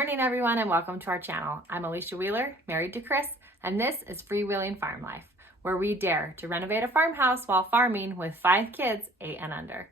morning everyone and welcome to our channel. I'm Alicia Wheeler, married to Chris, and this is Freewheeling Farm Life, where we dare to renovate a farmhouse while farming with 5 kids, 8 and under.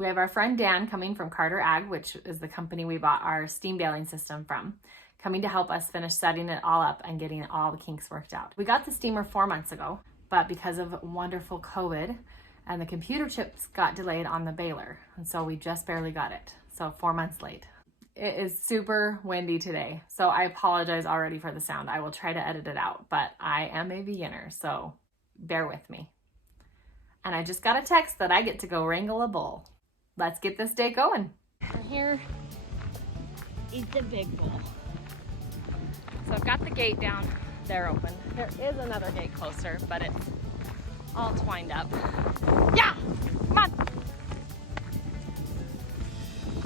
We have our friend Dan coming from Carter Ag, which is the company we bought our steam baling system from, coming to help us finish setting it all up and getting all the kinks worked out. We got the steamer 4 months ago, but because of wonderful COVID and the computer chips got delayed on the baler, and so we just barely got it. So 4 months late. It is super windy today, so I apologize already for the sound. I will try to edit it out, but I am a beginner, so bear with me. And I just got a text that I get to go wrangle a bull. Let's get this day going. And here is the big bull. So I've got the gate down there open. There is another gate closer, but it's all twined up. Yeah, come on.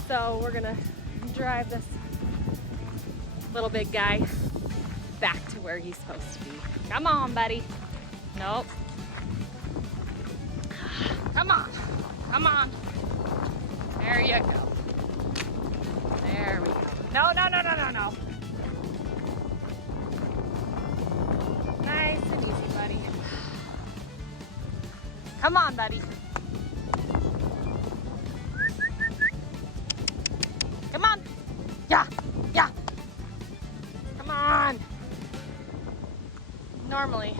So we're gonna drive this little big guy back to where he's supposed to be. Come on, buddy. Nope. Come on, come on. There you go. There we go. No, no, no, no, no, no. Nice and easy, buddy. Come on, buddy. Come on. Yeah, yeah. Come on. Normally,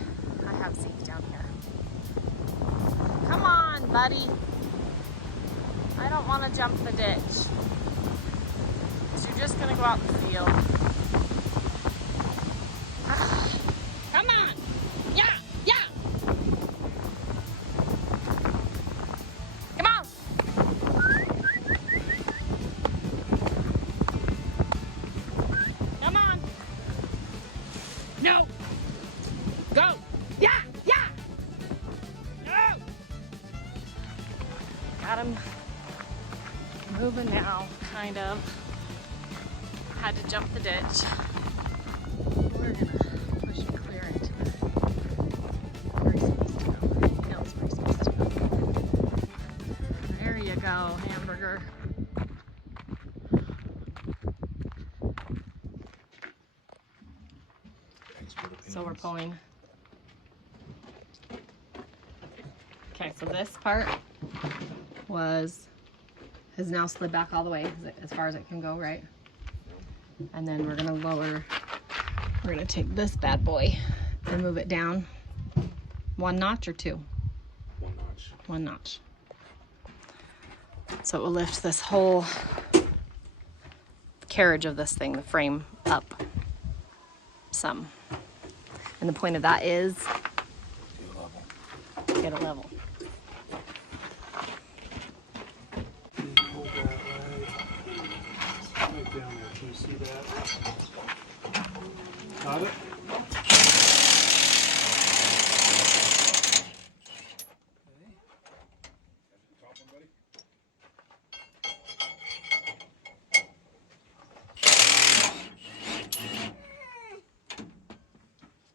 I have seats down here. Come on, buddy. I don't want to jump the ditch. So you're just going to go out in the field. Come on! Yeah! Yeah! Come on! Come on! No! Go! Yeah! Yeah! No! Got him. Moving now, kind of. Had to jump the ditch. We're gonna push it clear into where he's supposed to go. He knows where he's supposed to go. There you go, hamburger. So we're pulling. Okay, so this part has now slid back all the way as far as it can go, right? And then we're gonna lower, we're gonna take this bad boy and move it down 1 notch or 2? 1 notch. 1 notch. So it will lift this whole carriage of this thing, the frame, up some. And the point of that is get it level. Down there, can you see that? Got it?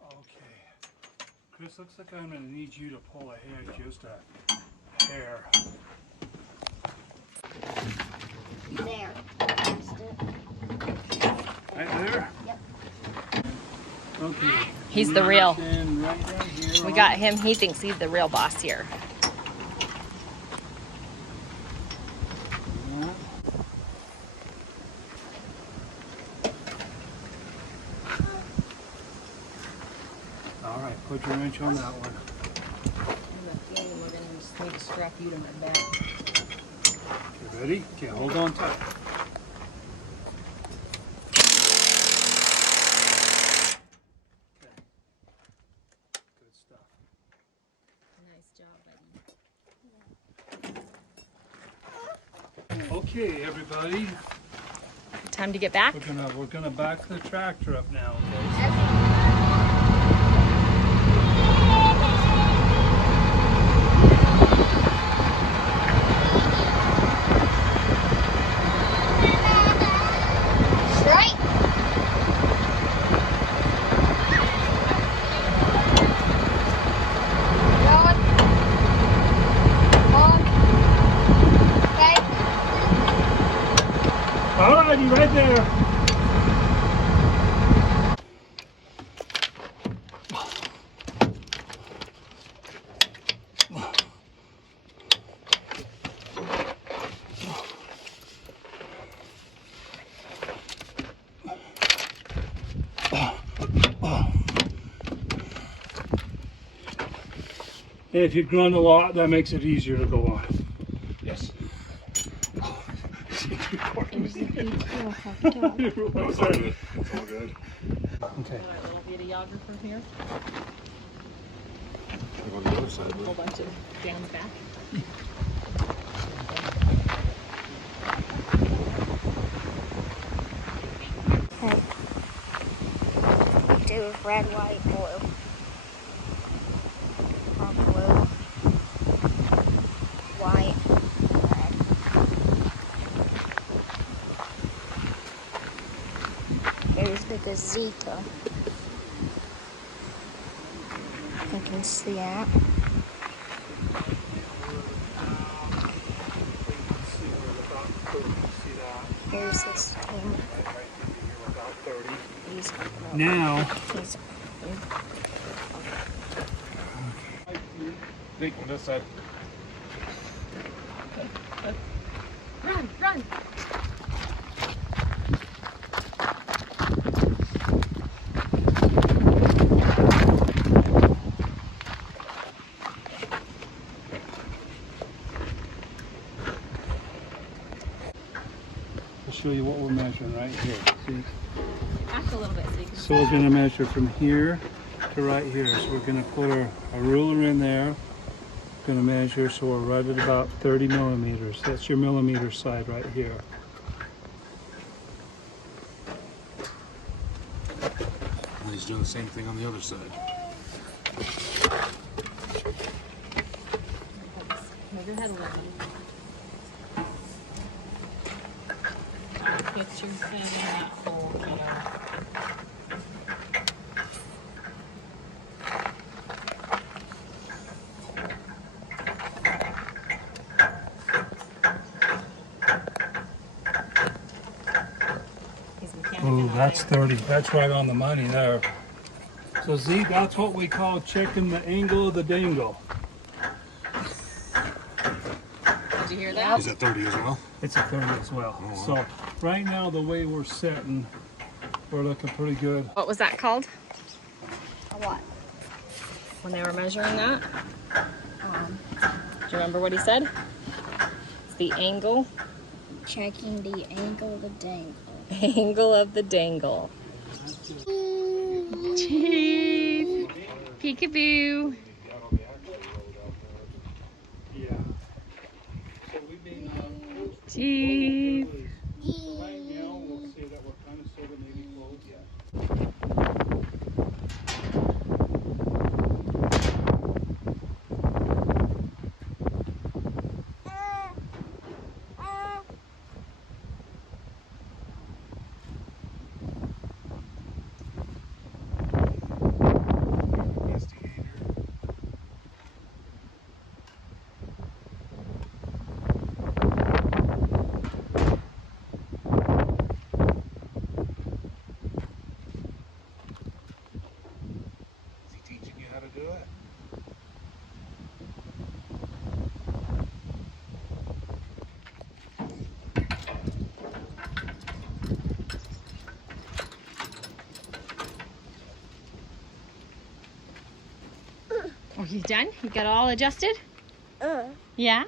Okay. Chris, looks like I'm going to need you to pull ahead just a hair. There. Right there? Yep. Okay. He's the real. Right here, We got him. He thinks he's the real boss here. All right, Put your wrench on that one. We're gonna just need to strap you to my back. You ready? Okay, hold on tight. Okay. Good stuff. Nice job, buddy. Okay, everybody. Time to get back. We're gonna back the tractor up now. Okay. Right. Going. On. Okay. All righty, right there. And if you grunt a lot, that makes it easier to go on. Yes. All good. All good. Okay. Alright, little videographer here. Go on the other side. A whole bunch of Dan's back. Okay. Do red, white, blue. Or blue, white, red. Here's the gazebo. You can see that. Here's this thing. Now, He's Think on this side. Run, run! I'll show you what we're measuring right here. See? Back a little bit so you can So we're going to measure from here to right here. So we're going to put a ruler in there. Going to measure, so we're right at about 30 millimeters. That's your millimeter side right here. And he's doing the same thing on the other side. move your head a little bit. Get your head in that hole, kiddo. Oh, that's 30. That's right on the money there. So see, that's what we call checking the angle of the dingle. Did you hear that? Is that 30 as well? It's a 30 as well. Oh, wow. So right now, the way we're sitting, we're looking pretty good. What was that called a what? when they were measuring that? Do you remember what he said? It's the angle. Checking the angle of the dangle. Angle of the dangle. Cheese. Peekaboo. Yeah. So we've been Cheese. right now, we'll say that we're kind of sort of maybe close. Yeah. he's done? You got it all adjusted? Yeah?